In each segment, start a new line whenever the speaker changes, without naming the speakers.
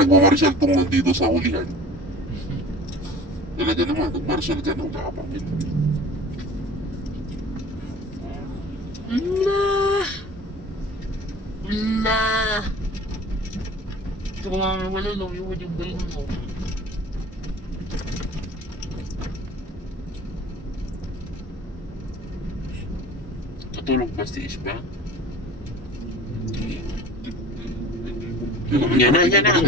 nagmamarsyal tong nandito sa ulihan. Talaga naman, nagmarsyal ka na, nakapakit.
Wala. Wala. Ito mga wala lang yung yung brain mo. Katulog ba si Ispa? Yan na, yan na.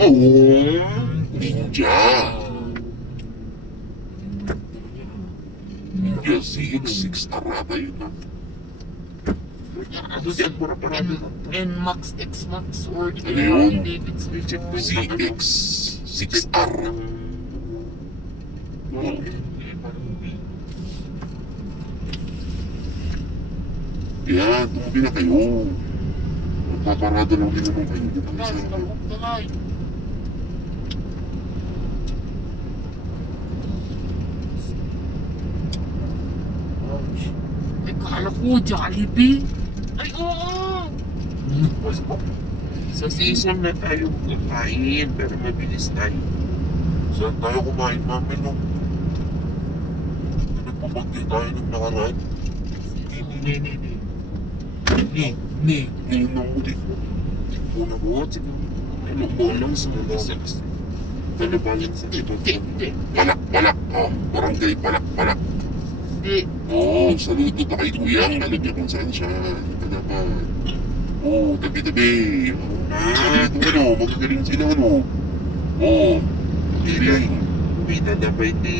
Oo.
Ninja! Ninja 6, 6 arata yun ah.
Ano si Agbora Parado? N-Max, X-Max, or
Ano yun?
David's
ZX 6R. Yan, tumabi na kayo. Magpaparada lang din naman kayo. Dito sa
Ay, kala ko, Jollibee. Ay, oo. Sa season na tayo kakain, pero mabilis tayo.
Saan tayo kumain namin no? Nagpapagyo tayo ng nakaraan.
Ni, ni, ni. Ni, ni.
Ngayon na muli.
Una mo, siguro. Ano mo lang sa mga sex. Ano ba lang sa ito? Hindi, hindi.
Palak, palak. Oh, barangay, palak, palak.
Hindi.
Oo, oh, saludo na kay Kuya. Alam niya kung saan siya. Ito naman. Oo, oh, tabi-tabi. Ah, ito ano, magagaling sila ano. Oo, oh, galing.
Kita na ba iti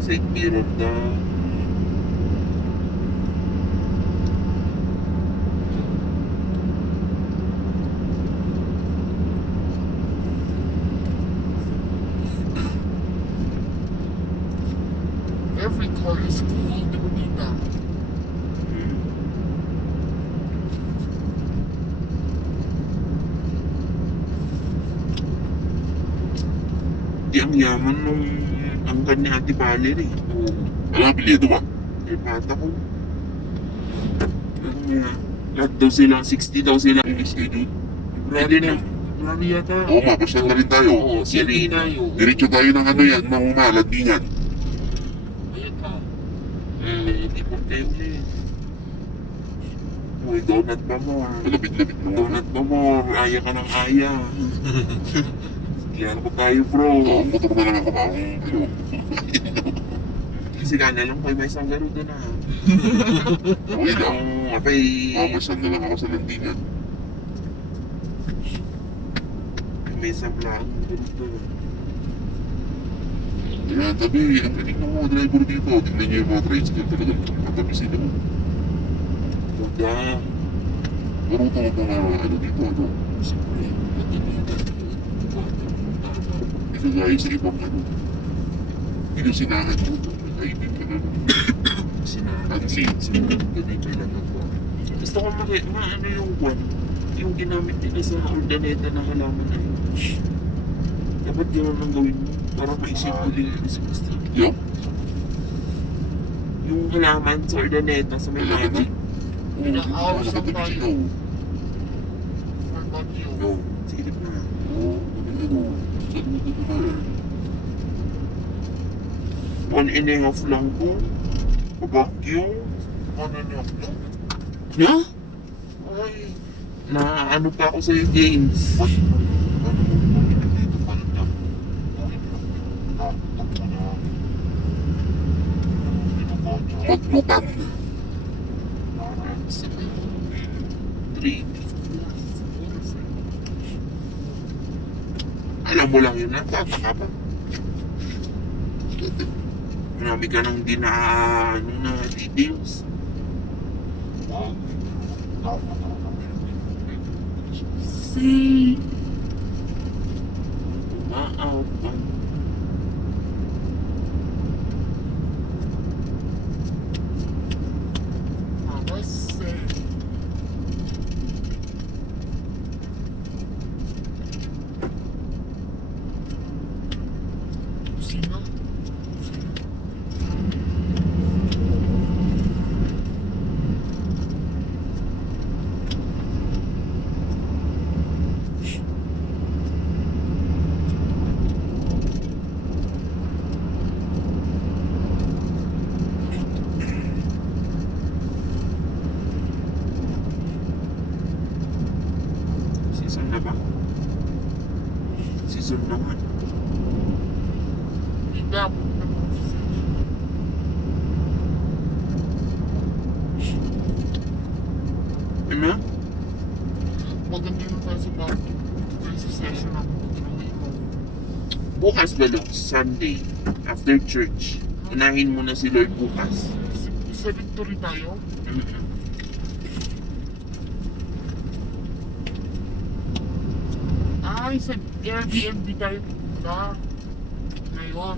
side mirror na Every car is cool, di ba tita? Di ang yaman nung angkan ni Ate Valerie.
Oo. Ano ang apelyido ba?
Eh, bata ko. Ang, uh, lahat daw sila, 60 daw sila.
Ang schedule.
Ready na. Ready yata.
Oo, mapasyal na rin tayo.
Oo, si Rina yun.
Diretso tayo ng ano yan, ng maladingan.
Ayun na. Ulit. Uy, donut ba mo?
Malapit-lapit mo.
Donut ba mo? Aya ka ng aya. Kaya ko tayo, bro.
Motor na lang ako? Ano?
Kasi ka na lang kayo may isang doon ah.
Okay lang.
Ang apay...
Mamasyal na lang ako sa landingan.
May isang lang laro
Kaya tabi, ang galing ng mga driver dito. Tingnan niyo yung mga tricycle talaga. Katabi sila.
Buda.
Maruto ko mga ano dito, ano. Ito gaya sa ibang ano. Pinusinahan mo. Nakaibig ka na.
Sinabi.
Pansin.
Gabi pa lang ako. Gusto ko maki, maano yung kwan, yung ginamit nila sa ordaneta na halaman na yun. Dapat gano'n ang gawin mo para maisip mo din yung.
Yo.
Yung halaman sa ordaneta sa may magic.
Pinaka-hours lang tayo.
Go. Silip na.
Oo, ano, saan mo ito naman?
One and a half lang po. Vacuum.
Ano niya?
Na? Ay. Na ano pa ako sa games.
What? Ano mo? Dito pa lang yan.
Three. Alam mo lang yun, nagtataka pa. Marami ka nang di na, ano na details. See? Umaaw pa. Sino? Quezon na nga.
Hindi ako nag-office.
Ano?
Maganda yung tayo sa bahay. Tayo sa session ako.
Bukas ba Lord? Sunday. After church. Unahin mo na si Lord bukas.
Sa, victory tayo.
Mm-mm.
Ay, sa Airbnb tayo na. Ngayon.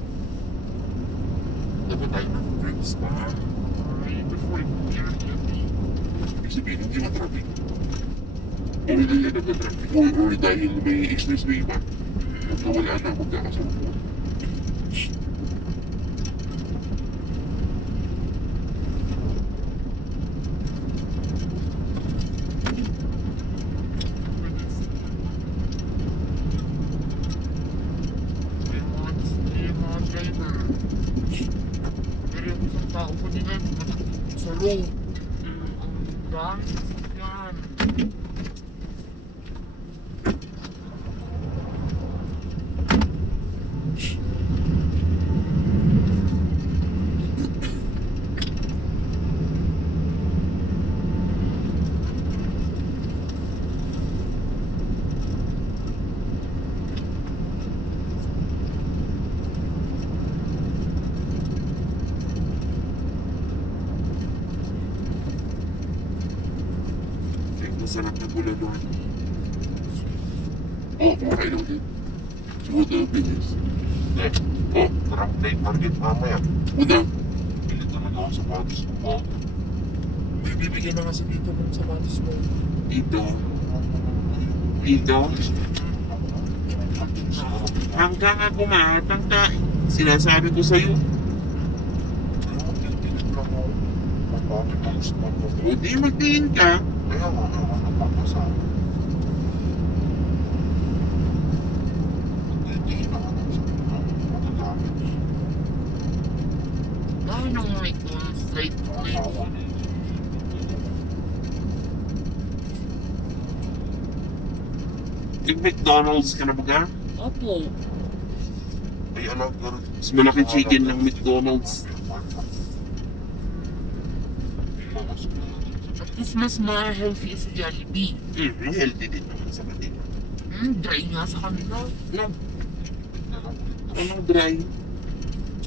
Dapat tayo ng friends pa.
Ay, before Airbnb.
Ibig sabihin, hindi. O hindi na nagka-traffic. Or, or dahil may expressway ba?
저번에 할때 그때 가서
먹었는데. Masarap na gula doon.
Oo, kumakain ako din. Siguro the biggest. Eh, oh,
Sarap na yung market mamaya.
una.
Pilit naman ako sa patis ko po.
May bibigyan na kasi dito ng sapatos mo.
Dito. Dito. Hanggang nga kumahatang ta. Sinasabi ko sa'yo. O di magtingin ka.
Dahil nung may flight plane.
Nag-McDonald's ka na ba ka?
Opo.
Ay, alam rin. Mas malaki chicken ng McDonald's.
Least mas ma-healthy sa Jollibee.
Mm, healthy din naman sa kanila.
Hmm, dry nga sa kanila.
No. Anong dry?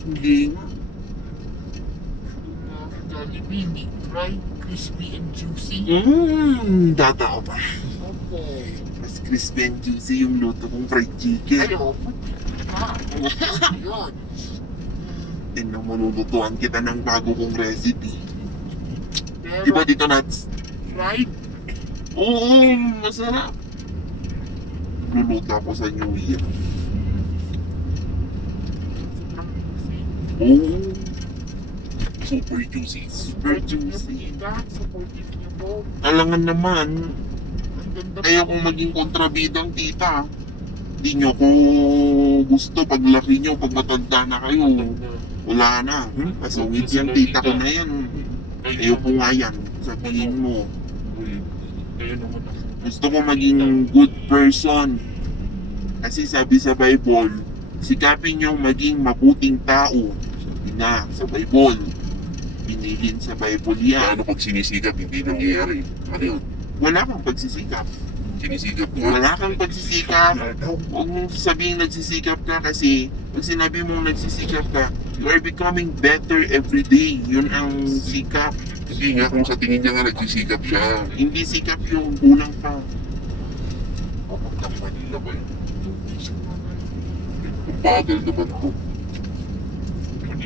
Hindi nga.
Jollibee, meat dry, crispy and juicy.
Mmm, data ko pa.
Opo.
Mas crispy and juicy yung luto kong fried chicken.
Ay, opo. Ha? Yun.
Tingnan mo, lulutuan kita ng bago kong recipe. Di ba dito, Nats?
fried,
Oo, masarap. Luluto ako sa New Year. Oo,
Super juicy.
super juicy. Alangan naman, kaya kung maging kontrabidang tita, di nyo ko gusto paglaki nyo, pag matanda na kayo, wala na. Hmm? Kasungit yan, tita ko na yan. Ayoko nga yan, sabihin mo.
Kaya naman ako.
Gusto ko maging good person. Kasi sabi sa Bible, sikapin nyo maging mabuting tao. Sabi na sa Bible. Binilin sa Bible yan.
Paano pag sinisikap, hindi nangyayari? Ano yun?
Wala kang pagsisikap.
Sinisikap mo?
Wala kang pagsisikap. Huwag mong sabihin nagsisikap ka kasi pag sinabi mong nagsisikap ka, you are becoming better every day. Yun ang sikap.
Hindi nga kung sa tingin niya nga nagsisikap siya.
Hindi sikap yung kulang pa.
Kapag Manila ba yun? Ang bagal naman to.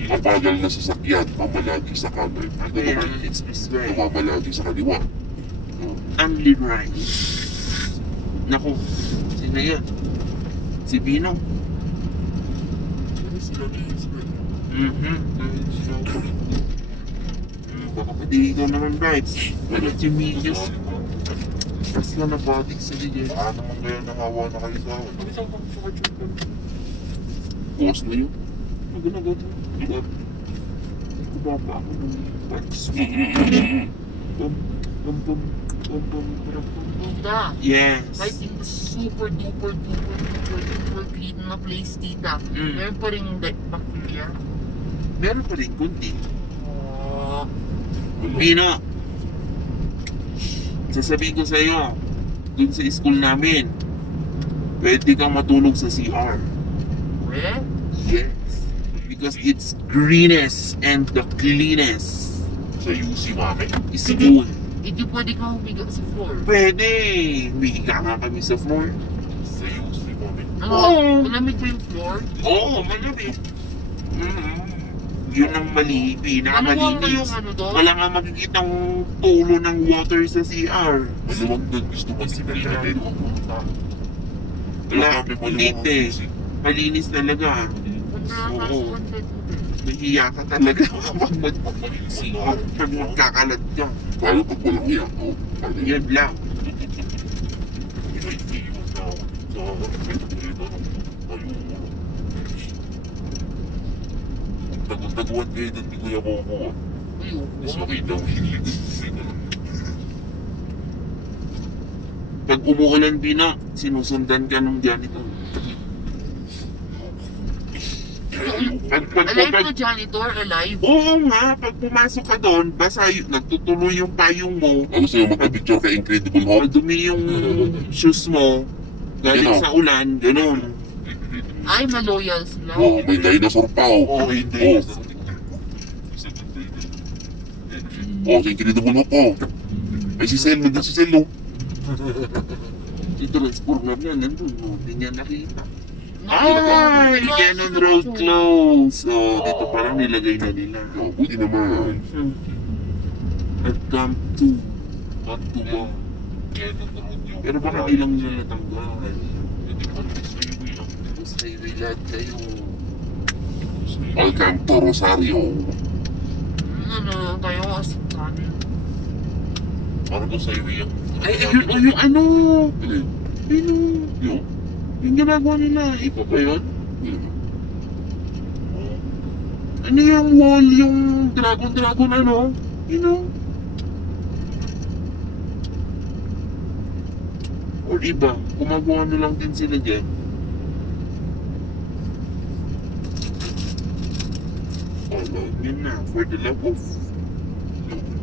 Mabagal na sasakyan, mamalagi sa kanan. Ano naman?
expressway.
Mamalagi sa kaliwa.
Only right. Naku, sino yan? Si Bino.
Sila ni Israel?
Mhm. Baka pati ikaw naman, Bright. Wala si Migas. Tapos na nabatik sa ligay.
Ano naman kaya nakawa na kayo sa akin?
Ano saan kang sa kachuk ko?
Boss na yun.
Ano ginagawa ito? Kubaba ako ng wax. Bum, bum, bum. Pum, pum, pum, pum.
Tita,
Yes.
kahit yung super duper duper duper duper clean na place, tita,
Mm.
meron pa rin ba- bacteria.
Meron pa rin kunti.
Oh,
Pino, sasabihin ko sa'yo, dun sa school namin, pwede kang matulog sa CR.
well,
Yes. Because it's greenest and the cleanest
Sa UC, mami.
school.
hindi pwede ka humiga sa floor.
Pwede. Humiga nga kami sa floor.
Sa UC, mami.
Ano,
Oo.
malamig ba yung floor?
Oo, oh, malamig. Mm Yun ang mali,
Ano
pinakamalinis.
ano doon?
Wala nga makikitang tulo ng water sa CR.
Maluwag doon. Gusto mo disiplina namin.
Wala,
ang
eh. Malinis talaga. Oo. Nahiya ka talaga kapag mag pag magkakalat ka.
Kaya pag walang iya, oh, ano yan?
Yan lang.
Pinag-iwan na ako sa pinag-iwan ayun. Tagod-taguan kayo doon ni Kuya Momo. ah.
Ayun.
Mas makita mo hilig sino.
Pag umuulan pina, sinusundan ka ng janitor. Pag, pag,
Alive
pag,
na janitor, alive.
Oo nga, pag pumasok ka doon, basa y- nagtutuloy yung payong mo,
Ako sa'yo magka-picture kay Incredible Hulk.
madumi yung shoes mo, galing
Ganon.
sa ulan, ganun.
Ay, maloyal sila.
Oh, may dinosaur pa oh.
Oo, may
Oh. Incredible Hulk oh. Ay si Sel, nandun si Sel oh.
Yung transformer niya, nandun, no? hindi niya nakita.
Nakita-
Ay, Ganon Road close. So, dito parang nilagay na nila.
Oh, buti naman.
At Camp 2.
Camp 2 ba?
Pero baka di lang nila natanggal.
Hindi ko alam sa iyo lang.
Tapos may lahat kayo.
Welcome to Rosario.
Ano lang tayo, asin kanin.
Parang ko sa iyo yung...
Ay, ayun, oh, yung ano. Yun, oh.
Yung?
yung ginagawa nila. Iba ba yun?
Yun.
Ano yung wall, yung dragon-dragon ano? You know? Or iba, gumagawa na lang din sila dyan.
Ano?
Yun na, for the love of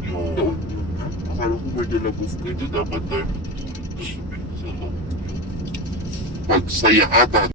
Yung...
the
Yung...
ha? Akala ko love of God.
Ito dapat tayo... Sa loob. Pagsayahatan.